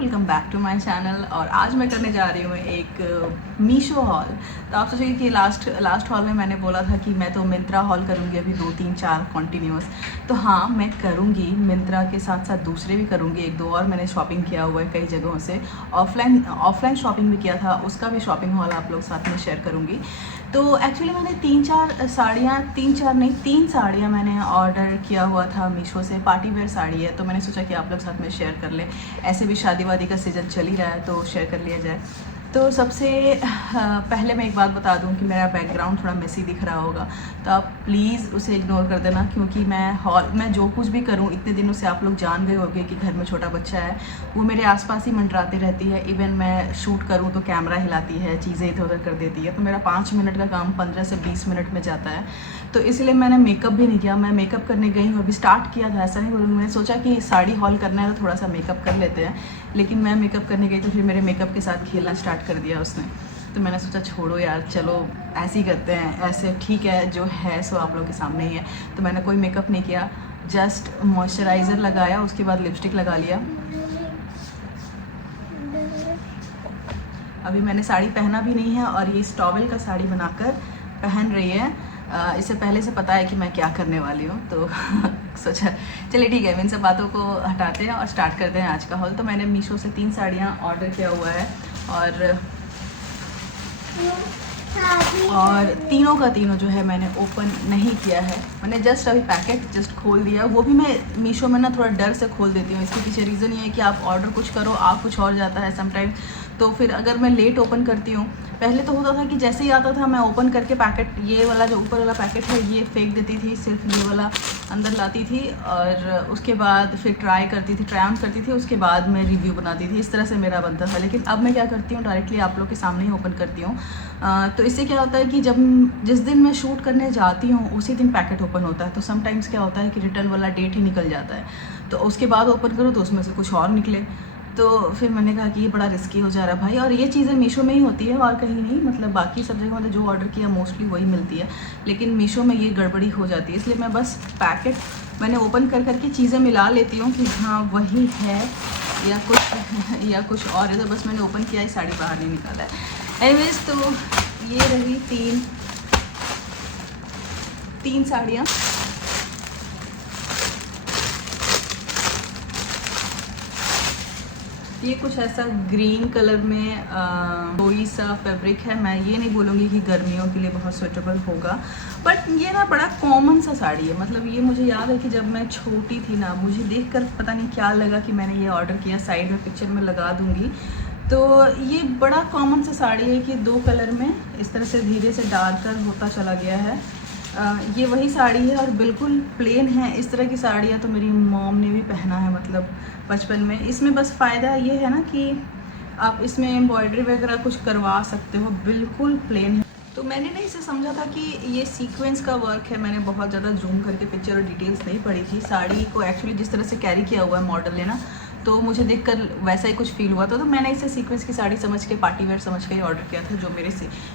Welcome back to my channel. और आज मैं करने जा रही हूँ एक मीशो हॉल। तो आप सोचेंगे कि लास्ट हॉल में मैंने बोला था कि मैं तो मिंत्रा हॉल करूँगी अभी 2 3 4 कॉन्टीन्यूस। तो हाँ, मैं करूँगी मिंत्रा के साथ साथ दूसरे भी करूँगी। 1 2 और मैंने शॉपिंग किया हुआ है कई जगहों से, ऑफलाइन शॉपिंग भी किया था, उसका भी शॉपिंग हॉल आप लोग साथ में शेयर करूँगी। तो एक्चुअली मैंने 3 साड़ियाँ मैंने ऑर्डर किया हुआ था मीशो से। पार्टी वेयर साड़ी है, तो मैंने सोचा कि आप लोग साथ में शेयर कर लें। ऐसे भी शादी वादी का सीज़न चल ही रहा है तो शेयर कर लिया जाए। तो सबसे पहले मैं एक बात बता दूं कि मेरा बैकग्राउंड थोड़ा मेसी दिख रहा होगा, तो आप प्लीज़ उसे इग्नोर कर देना, क्योंकि मैं जो कुछ भी करूं, इतने दिनों से आप लोग जान गए होंगे कि घर में छोटा बच्चा है, वो मेरे आसपास ही मंडराती रहती है। इवन मैं शूट करूं तो कैमरा हिलाती है, चीज़ें इधर उधर कर देती है, तो मेरा 5 मिनट का काम 15 से 20 मिनट में जाता है। तो इसलिए मैंने मेकअप भी नहीं किया। मैं मेकअप करने गई हूँ, अभी स्टार्ट किया था, ऐसा नहीं बोलूँगी। मैंने सोचा कि साड़ी हॉल करना है तो थोड़ा सा मेकअप कर लेते हैं, लेकिन मैं मेकअप करने गई तो फिर मेरे मेकअप के साथ खेलना स्टार्ट कर दिया उसने। तो मैंने सोचा छोड़ो यार, चलो ऐसे ही करते हैं, ऐसे ठीक है, जो है सो आप लोगों के सामने ही है। तो मैंने कोई मेकअप नहीं किया, जस्ट मॉइस्चराइज़र लगाया, उसके बाद लिपस्टिक लगा लिया। अभी मैंने साड़ी पहना भी नहीं है और ये इस टॉवेल का साड़ी बनाकर पहन रही है। इससे पहले से पता है कि मैं क्या करने वाली हूँ, तो सोचा चलिए ठीक है, इन सब बातों को हटाते हैं और स्टार्ट करते हैं आज का हॉल। तो मैंने मीशो से 3 साड़ियाँ ऑर्डर किया हुआ है और तीनों का तीनों जो है मैंने ओपन नहीं किया है। मैंने जस्ट अभी पैकेट जस्ट खोल दिया। वो भी मैं मीशो में ना थोड़ा डर से खोल देती हूँ। इसके पीछे रीज़न ये है कि आप ऑर्डर कुछ करो, आप कुछ और जाता है समटाइम। तो फिर अगर मैं लेट ओपन करती हूँ, पहले तो होता था कि जैसे ही आता था मैं ओपन करके पैकेट, ये वाला जो ऊपर वाला पैकेट है ये फेंक देती थी, सिर्फ ये वाला अंदर लाती थी और उसके बाद फिर ट्राई ऑन करती थी, उसके बाद मैं रिव्यू बनाती थी। इस तरह से मेरा बनता था। लेकिन अब मैं क्या करती हूँ, डायरेक्टली आप लोग के सामने ही ओपन करती हूँ। तो इससे क्या होता है कि जिस दिन मैं शूट करने जाती हूँ उसी दिन पैकेट ओपन होता है। तो समटाइम्स क्या होता है कि रिटर्न वाला डेट ही निकल जाता है, तो उसके बाद ओपन करो तो उसमें से कुछ और निकले। तो फिर मैंने कहा कि ये बड़ा रिस्की हो जा रहा है भाई। और ये चीज़ें मीशो में ही होती है और कहीं नहीं, मतलब बाकी सब जगह मतलब जो ऑर्डर किया मोस्टली वही मिलती है, लेकिन मीशो में ये गड़बड़ी हो जाती है। इसलिए मैं बस पैकेट मैंने ओपन कर करके चीज़ें मिला लेती हूँ कि हाँ वही है या कुछ और है। तो बस मैंने ओपन किया, ही साड़ी बाहर नहीं निकाला है। एनीवेज, तो ये रही तीन साड़ियाँ। ये कुछ ऐसा ग्रीन कलर में कोई सा फैब्रिक है। मैं ये नहीं बोलूँगी कि गर्मियों के लिए बहुत सूटेबल होगा, बट ये ना बड़ा कॉमन सा साड़ी है। मतलब ये मुझे याद है कि जब मैं छोटी थी ना, मुझे देखकर पता नहीं क्या लगा कि मैंने ये ऑर्डर किया। साइड में पिक्चर में लगा दूँगी। तो ये बड़ा कॉमन सा साड़ी है कि 2 कलर में इस तरह से धीरे से डार्कर होता चला गया है। ये वही साड़ी है और बिल्कुल प्लेन है। इस तरह की साड़ियाँ तो मेरी मॉम ने भी पहना है, मतलब बचपन में। इसमें बस फ़ायदा ये है ना कि आप इसमें एम्ब्रॉयडरी वगैरह कुछ करवा सकते हो। बिल्कुल प्लेन है। तो मैंने ना इसे समझा था कि ये सीक्वेंस का वर्क है। मैंने बहुत ज़्यादा जूम करके पिक्चर और डिटेल्स नहीं पढ़ी थी। साड़ी को एक्चुअली जिस तरह से कैरी किया हुआ है मॉडल ने ना, तो मुझे देखकर वैसा ही कुछ फील हुआ था। तो मैंने इसे सीक्वेंस की साड़ी समझ के, पार्टी वेयर समझ के ऑर्डर किया था, जो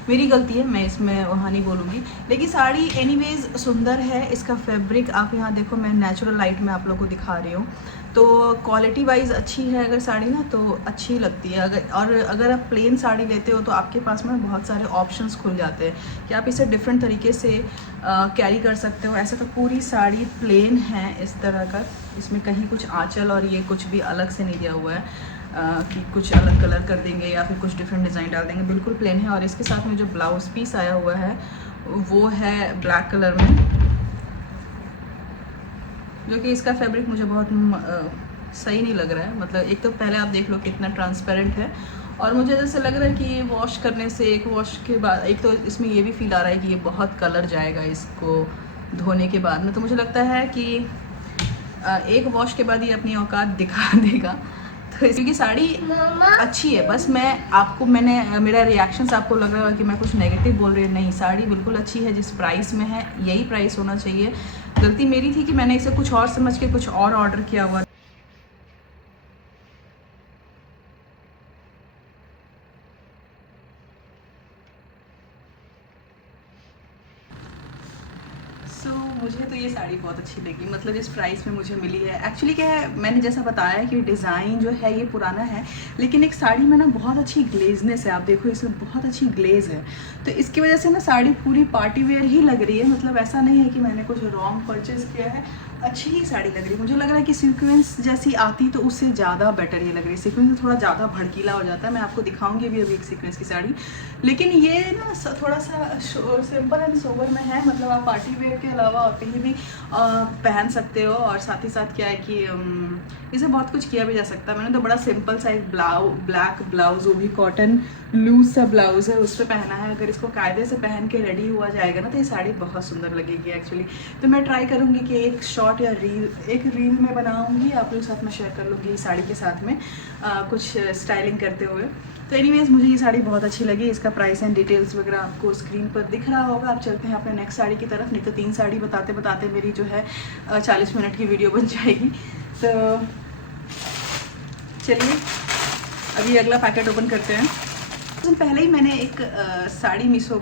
मेरी गलती है, मैं इसमें वहाँ नहीं बोलूँगी। लेकिन साड़ी एनीवेज सुंदर है। इसका फैब्रिक आप यहाँ देखो, मैं नेचुरल लाइट में आप लोग को दिखा रही हूँ। तो क्वालिटी वाइज अच्छी है अगर साड़ी ना, तो अच्छी लगती है। अगर आप प्लेन साड़ी लेते हो तो आपके पास में बहुत सारे ऑप्शंस खुल जाते हैं कि आप इसे डिफरेंट तरीके से कैरी कर सकते हो। ऐसे तो पूरी साड़ी प्लेन है इस तरह का, इसमें कहीं कुछ आंचल और ये कुछ भी अलग से नहीं दिया हुआ है कि कुछ अलग कलर कर देंगे या फिर कुछ डिफरेंट डिज़ाइन डाल देंगे। बिल्कुल प्लेन है। और इसके साथ में जो ब्लाउज पीस आया हुआ है वो है ब्लैक कलर में, जो कि इसका फैब्रिक मुझे बहुत सही नहीं लग रहा है। मतलब एक तो पहले आप देख लो कितना ट्रांसपेरेंट है, और मुझे जैसे लग रहा है कि ये वॉश करने से, एक वॉश के बाद, एक तो इसमें ये भी फील आ रहा है कि ये बहुत कलर जाएगा इसको धोने के बाद में। तो मुझे लगता है कि एक वॉश के बाद ये अपनी औकात दिखा देगा। तो क्योंकि साड़ी अच्छी है, बस मेरा रिएक्शंस आपको लग रहा है कि मैं कुछ नेगेटिव बोल रही हूँ। नहीं, साड़ी बिल्कुल अच्छी है। जिस प्राइस में है यही प्राइस होना चाहिए। गलती मेरी थी कि मैंने इसे कुछ और समझ के कुछ और ऑर्डर किया हुआ। सो मुझे तो ये साड़ी बहुत अच्छी लगी, मतलब इस प्राइस में मुझे मिली है। एक्चुअली क्या है, मैंने जैसा बताया कि डिज़ाइन जो है ये पुराना है, लेकिन एक साड़ी में ना बहुत अच्छी ग्लेजनेस है। आप देखो इसमें बहुत अच्छी ग्लेज है, तो इसकी वजह से ना साड़ी पूरी पार्टी वेयर ही लग रही है। मतलब ऐसा नहीं है कि मैंने कुछ रॉन्ग परचेज़ किया है, अच्छी ही साड़ी लग रही है। मुझे लग रहा है कि सीक्वेंस जैसी आती तो उससे ज़्यादा बेटर ये लग रही है। सीक्वेंस से थोड़ा ज़्यादा भड़कीला हो जाता है। मैं आपको दिखाऊंगी अभी एक सीक्वेंस की साड़ी, लेकिन ये ना थोड़ा सा सिंपल एंड सोबर में है। मतलब आप पार्टी वेयर के अलावा और कहीं भी पहन सकते हो। और साथ ही साथ क्या है कि इसे बहुत कुछ किया भी जा सकता है। मैंने तो बड़ा सिंपल सा एक ब्लैक ब्लाउज, वो भी कॉटन लूज सा ब्लाउज है, उस पर पहना है। अगर इसको कायदे से पहन के रेडी हुआ जाएगा ना तो ये साड़ी बहुत सुंदर लगेगी एक्चुअली। तो मैं ट्राई करूँगी कि एक शॉर्ट या एक रील में बनाऊँगी, आप लोग साथ में शेयर कर लूँगी साड़ी के साथ में कुछ स्टाइलिंग करते हुए। तो एनीवेज मुझे ये साड़ी बहुत अच्छी लगी। इसका प्राइस एंड डिटेल्स वगैरह आपको स्क्रीन पर दिख रहा होगा। आप चलते हैं अपने नेक्स्ट साड़ी की तरफ, नहीं तो 3 साड़ी बताते बताते मेरी जो है 40 मिनट की वीडियो बन जाएगी। तो चलिए अभी अगला पैकेट ओपन करते हैं। कुछ दिन पहले ही मैंने एक साड़ी मीशो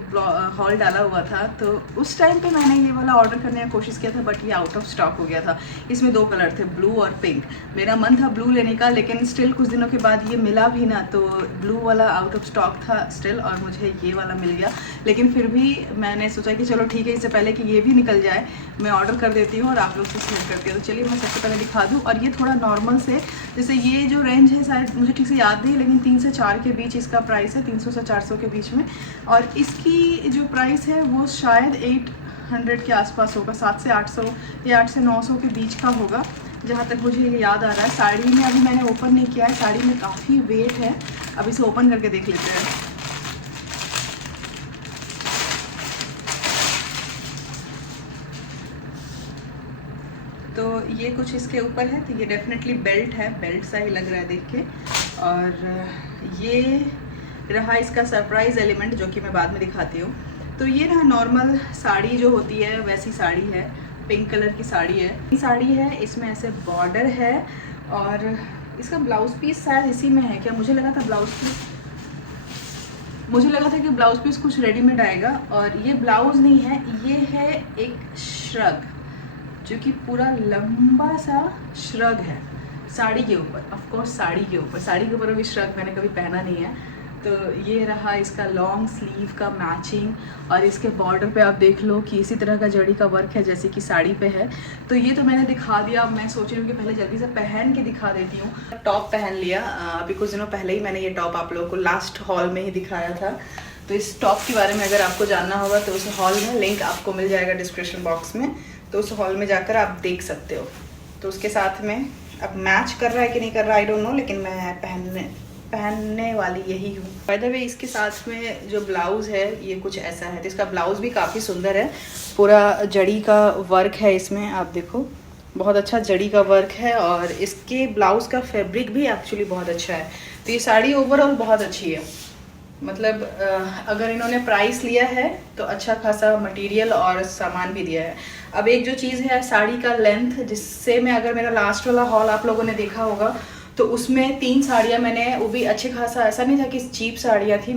हॉल डाला हुआ था, तो उस टाइम पे मैंने ये वाला ऑर्डर करने की कोशिश किया था, बट ये आउट ऑफ स्टॉक हो गया था। इसमें 2 कलर थे, ब्लू और पिंक। मेरा मन था ब्लू लेने का, लेकिन स्टिल कुछ दिनों के बाद ये मिला भी ना, तो ब्लू वाला आउट ऑफ स्टॉक था स्टिल, और मुझे ये वाला मिल गया। लेकिन फिर भी मैंने सोचा कि चलो ठीक है, इससे पहले कि ये भी निकल जाए मैं ऑर्डर कर देती हूँ और आप लोग से शेयर करती हूँ। तो चलिए मैं सबसे पहले दिखा दूँ। और ये थोड़ा नॉर्मल से, जैसे ये जो रेंज है शायद मुझे ठीक से याद नहीं, लेकिन 3 से 4 के बीच इसका प्राइस है, 300 से 400 के बीच में। और इसकी जो प्राइस है वो शायद 800 के आसपास होगा, 7 से 800 या 8 से 900 के बीच का होगा, जहाँ तक मुझे ये याद आ रहा है। साड़ी में अभी मैंने ओपन नहीं किया है, साड़ी में काफ़ी वेट है। अब इसे ओपन करके देख लेते हैं। तो ये कुछ इसके ऊपर है, तो ये डेफिनेटली बेल्ट है, बेल्ट सा ही लग रहा है देख के। और ये रहा इसका सरप्राइज एलिमेंट, जो कि मैं बाद में दिखाती हूँ। तो ये रहा नॉर्मल साड़ी जो होती है वैसी साड़ी है, पिंक कलर की साड़ी है। ये साड़ी है, इसमें ऐसे बॉर्डर है, और इसका ब्लाउज पीस शायद इसी में है क्या। मुझे लगा था कि ब्लाउज पीस कुछ रेडीमेड आएगा, और ये ब्लाउज नहीं है, ये है एक श्रग, जो कि पूरा लंबा सा श्रग है साड़ी के ऊपर। ऑफ कोर्स साड़ी के ऊपर भी श्रग मैंने कभी पहना नहीं है। तो ये रहा इसका लॉन्ग स्लीव का मैचिंग, और इसके बॉर्डर पे आप देख लो कि इसी तरह का जड़ी का वर्क है जैसे कि साड़ी पे है। तो ये तो मैंने दिखा दिया। अब मैं सोच रही हूँ कि पहले जल्दी से पहन के दिखा देती हूँ। टॉप पहन लिया, अभी कुछ दिनों पहले ही मैंने ये टॉप आप लोगों को लास्ट हॉल में ही दिखाया था। तो इस टॉप के बारे में अगर आपको जानना होगा तो उस हॉल में लिंक आपको मिल जाएगा डिस्क्रिप्शन बॉक्स में, तो उस हॉल में जाकर आप देख सकते हो। तो उसके साथ में अब मैच कर रहा है कि नहीं कर रहा आई डोंट नो, लेकिन मैं पहनने वाली यही हूँ। बाय द वे इसके साथ में जो ब्लाउज़ है ये कुछ ऐसा है। तो इसका ब्लाउज़ भी काफ़ी सुंदर है, पूरा जड़ी का वर्क है इसमें, आप देखो बहुत अच्छा जड़ी का वर्क है। और इसके ब्लाउज़ का फैब्रिक भी एक्चुअली बहुत अच्छा है। तो ये साड़ी ओवरऑल बहुत अच्छी है। मतलब अगर इन्होंने प्राइस लिया है तो अच्छा खासा मटेरियल और सामान भी दिया है। अब एक जो चीज़ है साड़ी का लेंथ, जिससे मैं, अगर मेरा लास्ट वाला हॉल आप लोगों ने देखा होगा तो उसमें 3 साड़ियाँ मैंने, वो भी अच्छे खासा, ऐसा नहीं था कि चीप साड़ियाँ थी,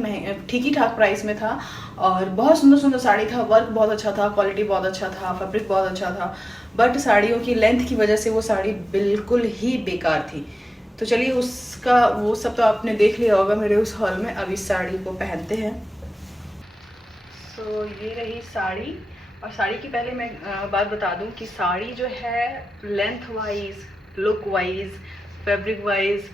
ठीक ही ठाक प्राइस में था, और बहुत सुंदर सुंदर साड़ी था, वर्क बहुत अच्छा था, क्वालिटी बहुत अच्छा था, फैब्रिक बहुत अच्छा था। बट साड़ियों की लेंथ की वजह से वो साड़ी बिल्कुल ही बेकार थी। तो चलिए उसका वो सब तो आपने देख लिया होगा मेरे उस हॉल में। अब इस साड़ी को पहनते हैं। तो ये रही साड़ी। और साड़ी की पहले मैं बात बता दूं कि साड़ी जो है length wise, look wise, fabric wise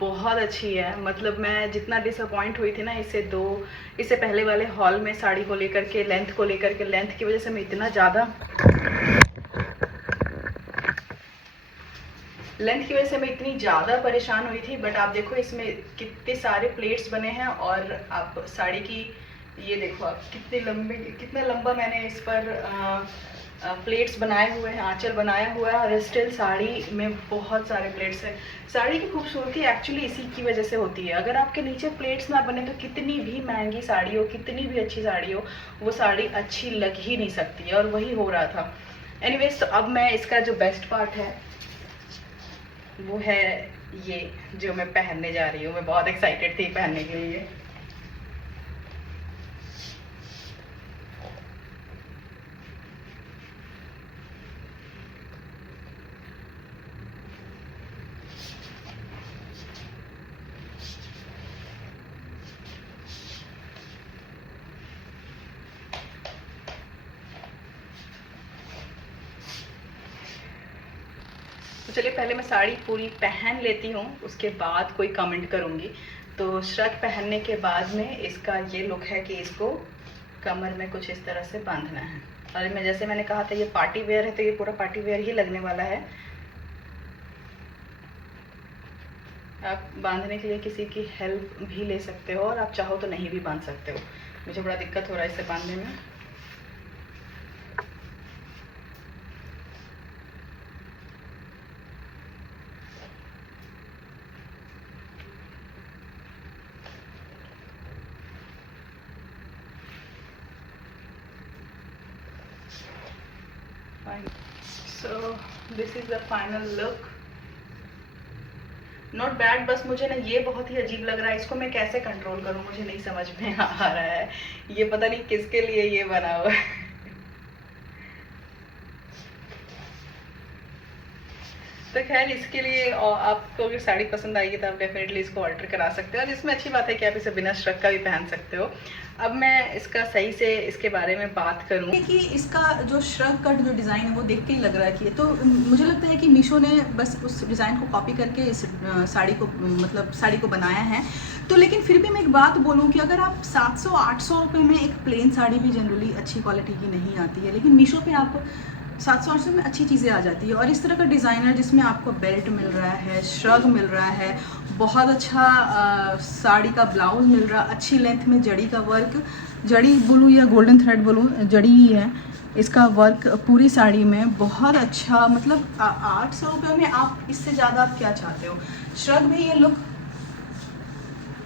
बहुत अच्छी है। मतलब मैं जितना डिसअपॉइंट हुई थी ना इससे पहले वाले हॉल में साड़ी को लेकर के, लेंथ की वजह से मैं इतना ज़्यादा इतनी ज़्यादा परेशान हुई थी। बट आप देखो इसमें कितने सारे प्लेट्स बने हैं, और आप साड़ी की ये देखो आप कितना लंबा मैंने इस पर प्लेट्स बनाए हुए हैं, आंचल बनाया हुआ है, और स्टिल साड़ी में बहुत सारे प्लेट्स हैं। साड़ी की खूबसूरती एक्चुअली इसी की वजह से होती है। अगर आपके नीचे प्लेट्स ना बने तो कितनी भी महंगी साड़ी हो, कितनी भी अच्छी साड़ी हो, वो साड़ी अच्छी लग ही नहीं सकती है, और वही हो रहा था। एनीवेज, तो अब मैं इसका जो बेस्ट पार्ट है वो है ये जो मैं पहनने जा रही हूँ। मैं बहुत एक्साइटेड थी पहनने के लिए। चलिए पहले मैं साड़ी पूरी पहन लेती हूँ, उसके बाद कोई कमेंट करूँगी। तो श्रग पहनने के बाद में इसका ये लुक है कि इसको कमर में कुछ इस तरह से बांधना है। और मैं जैसे मैंने कहा था ये पार्टी वेयर है, तो ये पूरा पार्टी वेयर ही लगने वाला है। आप बांधने के लिए किसी की हेल्प भी ले सकते हो और आप चाहो तो नहीं भी बांध सकते हो। मुझे बड़ा दिक्कत हो रहा है इसे बांधने में। So this is the final look. Not bad, बस मुझे ना ये बहुत ही अजीब लग रहा है। इसको मैं कैसे कंट्रोल करूँ मुझे नहीं समझ में आ रहा है। ये पता नहीं किसके लिए ये बना हुआ है। तो खैर इसके लिए आपको अगर साड़ी पसंद आएगी तो आप डेफिनेटली इसको ऑल्टर करा सकते हो। और इसमें अच्छी बात है कि आप इसे बिना श्रग का भी पहन सकते हो। अब मैं इसका सही से इसके बारे में बात करूँ कि इसका जो श्रग का जो डिज़ाइन है वो देख के ही लग रहा है कि तो मुझे लगता है कि मीशो ने बस उस डिज़ाइन को कॉपी करके इस साड़ी को मतलब साड़ी को बनाया है। तो लेकिन फिर भी मैं एक बात बोलूँ कि अगर आप 700-800 रुपये में एक प्लेन साड़ी भी जनरली अच्छी क्वालिटी की नहीं आती है, लेकिन मीशो पे आपको 700-800 में अच्छी चीज़ें आ जाती है। और इस तरह का डिज़ाइनर जिसमें आपको बेल्ट मिल रहा है, श्रग मिल रहा है, बहुत अच्छा साड़ी का ब्लाउज मिल रहा है, अच्छी लेंथ में जड़ी का वर्क, जड़ी बोलूँ या गोल्डन थ्रेड बोलूँ, जड़ी ही है इसका वर्क पूरी साड़ी में बहुत अच्छा। मतलब 800 रुपये में आप इससे ज़्यादा आप क्या चाहते हो। श्रग भी ये लुक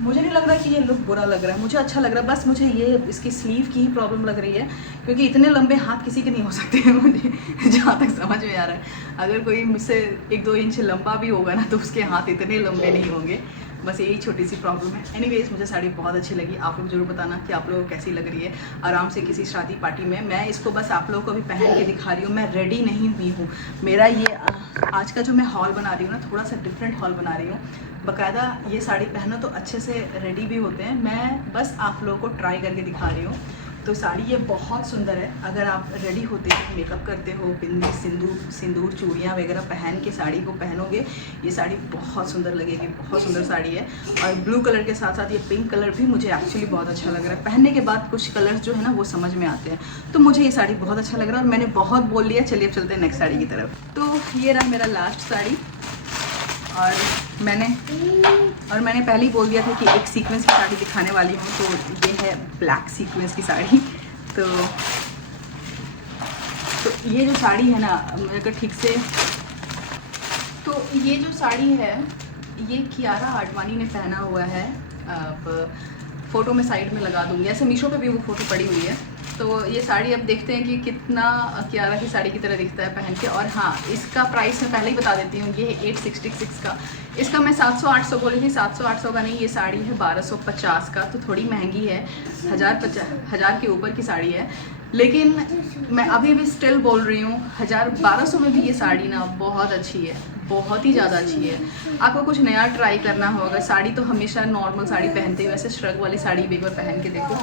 मुझे नहीं लग रहा कि ये लुक बुरा लग रहा है, मुझे अच्छा लग रहा है। बस मुझे ये इसकी स्लीव की ही प्रॉब्लम लग रही है, क्योंकि इतने लंबे हाथ किसी के नहीं हो सकते हैं मुझे जहाँ तक समझ में आ रहा है। अगर कोई मुझसे 1-2 इंच लंबा भी होगा ना तो उसके हाथ इतने लंबे नहीं होंगे। बस यही छोटी सी प्रॉब्लम है। एनीवेज मुझे साड़ी बहुत अच्छी लगी। आप लोग जरूर बताना कि आप लोगों को कैसी लग रही है। आराम से किसी शादी पार्टी में मैं इसको बस आप लोगों को भी पहन के दिखा रही हूँ। मैं रेडी नहीं हुई हूँ। मेरा ये आज का जो मैं हॉल बना रही हूँ ना, थोड़ा सा डिफरेंट हॉल बना रही हूँ। बाकायदा ये साड़ी पहनो तो अच्छे से रेडी भी होते हैं। मैं बस आप लोगों को ट्राई करके दिखा रही हूँ। तो साड़ी ये बहुत सुंदर है। अगर आप रेडी होते हो, मेकअप करते हो, बिंदी सिंदूर चूड़ियाँ वगैरह पहन के साड़ी को पहनोगे, ये साड़ी बहुत सुंदर लगेगी। बहुत सुंदर साड़ी है। और ब्लू कलर के साथ साथ ये पिंक कलर भी मुझे एक्चुअली बहुत अच्छा लग रहा है। पहनने के बाद कुछ कलर्स जो है ना वो समझ में आते हैं। तो मुझे ये साड़ी बहुत अच्छा लग रहा है और मैंने बहुत बोल लिया। चलिए अब चलते हैं नेक्स्ट साड़ी की तरफ। तो ये रहा मेरा लास्ट साड़ी। और मैंने पहले ही बोल दिया था कि एक सीक्वेंस की साड़ी दिखाने वाली हूँ। तो ये है ब्लैक सीक्वेंस की साड़ी। तो ये जो साड़ी है ना, अगर ठीक से तो ये जो साड़ी है ये कियारा आडवाणी ने पहना हुआ है। अब फ़ोटो में साइड में लगा दूँगी, ऐसे मीशो पे भी वो फ़ोटो पड़ी हुई है। तो ये साड़ी अब देखते हैं कि कितना कियारा की साड़ी की तरह दिखता है पहन के। और हाँ, इसका प्राइस मैं पहले ही बता देती हूँ। ये है 866 का। इसका मैं 700-800 बोली थी, 700-800 का नहीं, ये साड़ी है 1250 का। तो थोड़ी महंगी है, 1000 के ऊपर की साड़ी है। लेकिन मैं अभी भी स्टिल बोल रही हूँ 1200 में भी ये साड़ी ना बहुत अच्छी है, बहुत ही ज़्यादा अच्छी है। आपको कुछ नया ट्राई करना होगा। साड़ी तो हमेशा नॉर्मल साड़ी पहनते हैं, वैसे श्रग वाली साड़ी भी एक बार पहन के देखो।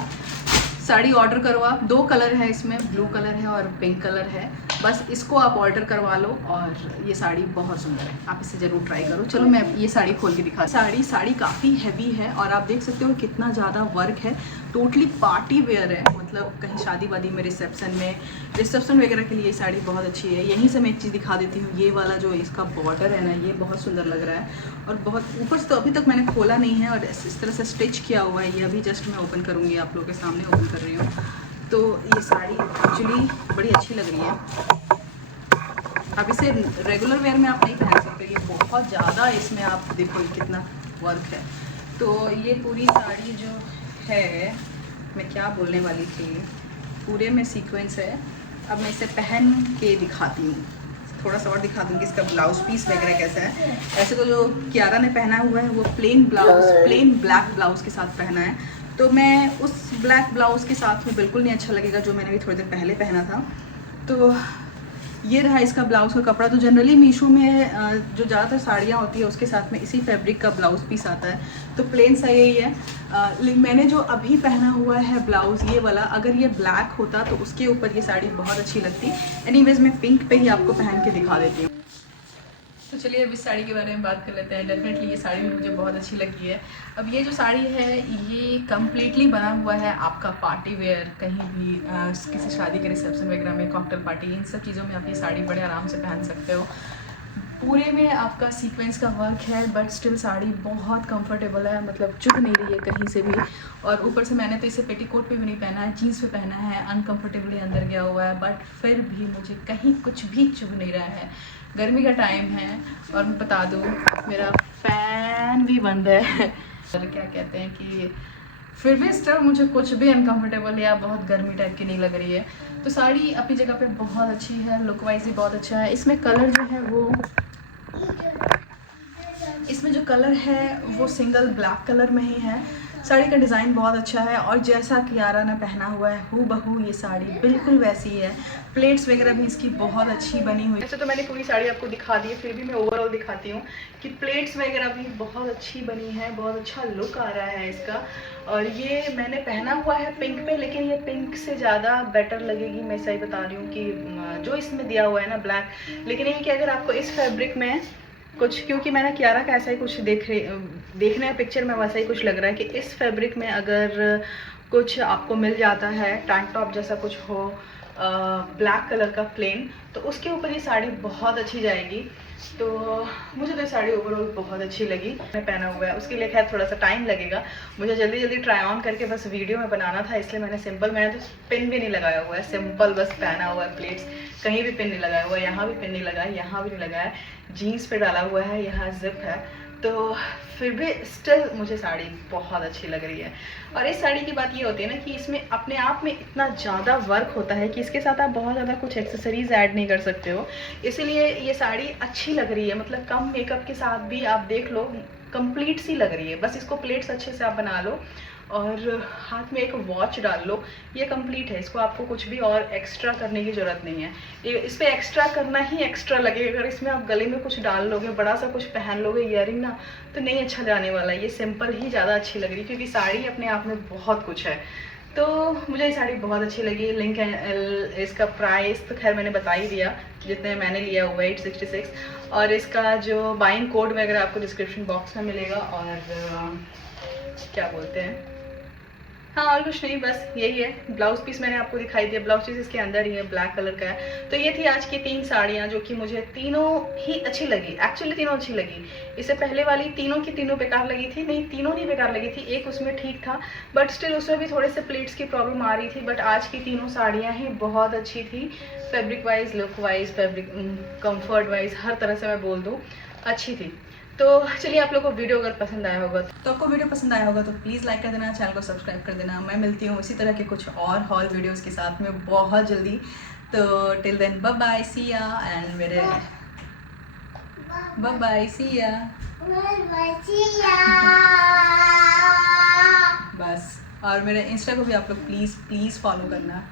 साड़ी ऑर्डर करो आप। 2 कलर है इसमें, ब्लू कलर है और पिंक कलर है। बस इसको आप ऑर्डर करवा लो और ये साड़ी बहुत सुंदर है। आप इसे ज़रूर ट्राई करो। चलो मैं ये साड़ी खोल के दिखा। साड़ी काफ़ी हैवी है और आप देख सकते हो कितना ज़्यादा वर्क है। टोटली पार्टी वेयर है, मतलब कहीं शादी वादी में, रिसेप्शन वगैरह के लिए ये साड़ी बहुत अच्छी है। यहीं से मैं एक चीज़ दिखा देती हूँ। ये वाला जो इसका बॉर्डर है ना, ये बहुत सुंदर लग रहा है। और बहुत ऊपर से तो अभी तक मैंने खोला नहीं है और इस तरह से स्टिच किया हुआ है। ये अभी जस्ट मैं ओपन करूँगी, आप लोगों के सामने ओपन कर रही हूँ। तो ये साड़ी एक्चुअली बड़ी अच्छी लग रही है। अब इसे रेगुलर वेयर में आप नहीं पहन सकते, ये बहुत ज़्यादा इसमें आप देखो कितना वर्क है। तो ये पूरी साड़ी जो है, मैं क्या बोलने वाली थी, पूरे में सीक्वेंस है। अब मैं इसे पहन के दिखाती हूँ, थोड़ा सा और दिखा दूँगी इसका ब्लाउज पीस वगैरह कैसा है। ऐसे तो जो कियारा ने पहना हुआ है वो प्लेन ब्लैक ब्लाउज के साथ पहना है। तो मैं उस ब्लैक ब्लाउज़ के साथ में बिल्कुल नहीं अच्छा लगेगा जो मैंने भी थोड़ी देर पहले पहना था। तो ये रहा इसका ब्लाउज़ का कपड़ा। तो जनरली मीशो में जो ज़्यादातर साड़ियाँ होती है उसके साथ में इसी फैब्रिक का ब्लाउज़ पीस आता है। तो प्लेन सा यही है। मैंने जो अभी पहना हुआ है ब्लाउज़ ये वाला, अगर ये ब्लैक होता तो उसके ऊपर ये साड़ी बहुत अच्छी लगती। एनीवेज मैं पिंक पे ही आपको पहन के दिखा देती हूँ। तो चलिए अब इस साड़ी के बारे में बात कर लेते हैं। डेफिनेटली ये साड़ी भी मुझे बहुत अच्छी लगी है। अब ये जो साड़ी है ये कम्प्लीटली बना हुआ है आपका पार्टी वेयर, कहीं भी किसी शादी के रिसेप्शन वगैरह में, कॉकटेल पार्टी, इन सब चीज़ों में आप ये साड़ी बड़े आराम से पहन सकते हो। पूरे में आपका सीक्वेंस का वर्क है बट स्टिल साड़ी बहुत कंफर्टेबल है, मतलब चुभ नहीं रही है कहीं से भी। और ऊपर से मैंने तो इसे पेटीकोट पे भी नहीं पहना है, जीन्स पे पहना है, अनकंफर्टेबली अंदर गया हुआ है, बट फिर भी मुझे कहीं कुछ भी चुभ नहीं रहा है। गर्मी का टाइम है और मैं बता दूँ मेरा फैन भी बंद है और क्या कहते हैं कि फिर भी स्टिल मुझे कुछ भी अनकंफर्टेबल या बहुत गर्मी टाइप की नहीं लग रही है। तो साड़ी अपनी जगह पे बहुत अच्छी है, लुक वाइज भी बहुत अच्छा है। इसमें कलर जो है वो, इसमें जो कलर है वो सिंगल ब्लैक कलर में ही है। साड़ी का डिज़ाइन बहुत अच्छा है और जैसा कियारा ने पहना हुआ है हूबहू ये साड़ी बिल्कुल वैसी ही है। प्लेट्स वगैरह भी इसकी बहुत अच्छी बनी हुई है। वैसे तो मैंने पूरी साड़ी आपको दिखा दी है, फिर भी मैं ओवरऑल दिखाती हूँ कि प्लेट्स वगैरह भी बहुत अच्छी बनी है, बहुत अच्छा लुक आ रहा है इसका। और ये मैंने पहना हुआ है पिंक पे, लेकिन ये पिंक से ज़्यादा बेटर लगेगी, मैं सही बता रही हूँ कि जो इसमें दिया हुआ है ना ब्लैक। लेकिन ये कि अगर आपको इस फैब्रिक में कुछ, क्योंकि मैंने कियारा का ऐसा ही कुछ देखना है पिक्चर में, वैसा ही कुछ लग रहा है कि इस फैब्रिक में अगर कुछ आपको मिल जाता है टैंक टॉप जैसा कुछ हो ब्लैक कलर का प्लेन, तो उसके ऊपर ये साड़ी बहुत अच्छी जाएगी। तो मुझे तो साड़ी ओवरऑल बहुत अच्छी लगी। मैं पहना हुआ है उसके लिए खैर थोड़ा सा टाइम लगेगा, मुझे जल्दी जल्दी ट्राई ऑन करके बस वीडियो में बनाना था, इसलिए मैंने मैंने तो पिन भी नहीं लगाया हुआ है, सिंपल बस पहना हुआ है प्लेट्स, कहीं भी पिन नहीं लगाया हुआ है, यहाँ भी पिन नहीं लगाया, यहाँ भी नहीं लगाया, जीन्स पे डाला हुआ है, यहाँ जिप है। तो फिर भी स्टिल मुझे साड़ी बहुत अच्छी लग रही है। और इस साड़ी की बात ये होती है ना कि इसमें अपने आप में इतना ज़्यादा वर्क होता है कि इसके साथ आप बहुत ज़्यादा कुछ एक्सेसरीज ऐड नहीं कर सकते हो, इसीलिए ये साड़ी अच्छी लग रही है। मतलब कम मेकअप के साथ भी आप देख लो कंप्लीट सी लग रही है। बस इसको प्लेट्स अच्छे से आप बना लो और हाथ में एक वॉच डाल लो, ये कंप्लीट है। इसको आपको कुछ भी और एक्स्ट्रा करने की ज़रूरत नहीं है। इस पर एक्स्ट्रा करना ही एक्स्ट्रा लगेगा। अगर इसमें आप गले में कुछ डाल लोगे, बड़ा सा कुछ पहन लोगे इयरिंग ना, तो नहीं अच्छा जाने वाला। ये सिंपल ही ज़्यादा अच्छी लग रही है क्योंकि साड़ी अपने आप में बहुत कुछ है। तो मुझे ये साड़ी बहुत अच्छी लगी। लिंक है, इसका प्राइस तो खैर मैंने बता ही दिया, जितने मैंने लिया हुआ है 866, और इसका जो बाइंग कोड वगैरह आपको डिस्क्रिप्शन बॉक्स में मिलेगा। और क्या बोलते हैं, हाँ और कुछ नहीं, बस यही है। ब्लाउज पीस मैंने आपको दिखाई दिया, ब्लाउज पीस इसके अंदर ही है, ब्लैक कलर का है। तो ये थी आज की 3 साड़ियाँ जो कि मुझे तीनों ही अच्छी लगी, एक्चुअली तीनों अच्छी लगी। इससे पहले वाली तीनों की तीनों बेकार लगी थी, नहीं तीनों नहीं बेकार लगी थी, एक उसमें ठीक था बट स्टिल उसमें भी थोड़े से प्लेट्स की प्रॉब्लम आ रही थी। बट आज की तीनों साड़ियाँ ही बहुत अच्छी थी, fabric wise, look wise, fabric comfort wise, हर तरह से मैं बोल दूँ अच्छी थी। तो चलिए, आप लोगों को वीडियो अगर पसंद आया होगा तो प्लीज़ लाइक कर देना, चैनल को सब्सक्राइब कर देना। मैं मिलती हूँ इसी तरह के कुछ और हॉल वीडियोस के साथ में बहुत जल्दी। तो टिल देन बाय बाय, सी या, एंड मेरे बाय बाय, सी या, बस। और मेरे इंस्टा को भी आप लोग प्लीज़ फॉलो करना।